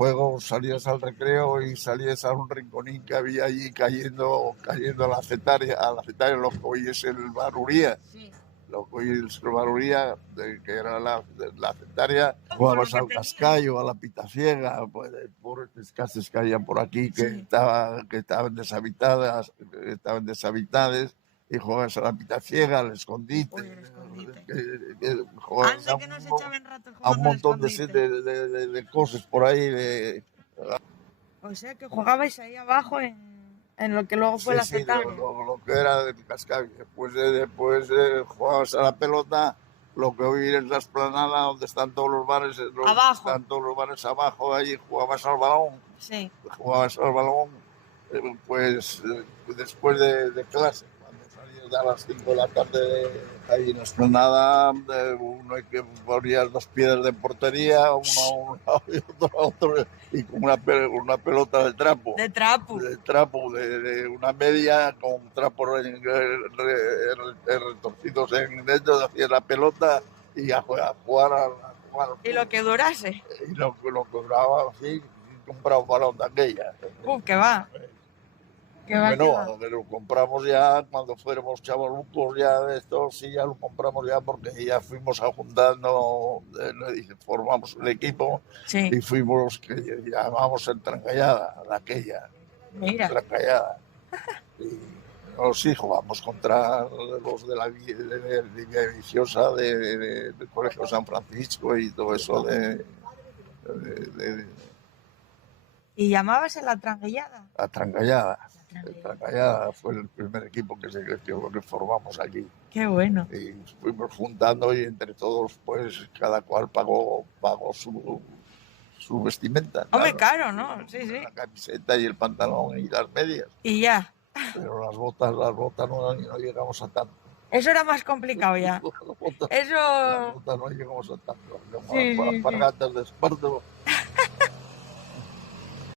juego salías al recreo y salías a un rinconín que había allí cayendo a la Cetaria, lo que hoy es el Baruría. Sí. Lo que hoy es el Baruría, que era la Cetaria, Lo jugabas que al tenía. cascayo, a la pitaciegas, pues, por estas casas que habían por aquí que, Sí. que estaban deshabitadas, y jugabas a la pitaciegas, al escondite. Uy, el escondite. Jugabas Anda que no se echaban ratos a un jugando al montón escondite. de cosas por ahí. O sea que jugabais ahí abajo en lo que luego fue la Sí, Cetaria. lo que era del cascayo. Después jugabas a la pelota, lo que hoy es la explanada, donde están todos los bares, Abajo. están todos los bares abajo, allí jugabas al balón. Sí. Jugabas al balón, después de clase, cuando salías a las 5 de la tarde, ahí en la explanada, uno que ponía 2 piedras de portería, uno a un lado y otro a otro, y con una pelota de trapo. De trapo. De trapo, de una media con trapos retorcidos en ellos, hacías la pelota y a jugar Y lo que durase. y lo que duraba así, compraba un balón de aquella. Que va. Que va, que va. Bueno, lo compramos ya cuando fuéramos chavalucos, ya de esto sí, ya lo compramos ya porque ya fuimos juntando, formamos el equipo. Sí. Y fuimos los que llamamos el Trancallada, la aquella. Mira. Trancallada. Y sí, jugamos contra los de la Liga Viciosa del Colegio San Francisco y todo eso ¿Y llamabas la Trancallada? La Trancallada. El Trancallada fue el primer equipo que formamos aquí. Qué bueno. Y fuimos juntando y entre todos, pues cada cual pagó su vestimenta. Hombre, claro, ¿no? Sí. La camiseta y el pantalón y las medias. Y ya. Pero las botas no llegamos a tanto. Eso era más complicado ya. Las botas no llegamos a tanto. Sí. Alpargatas de esparto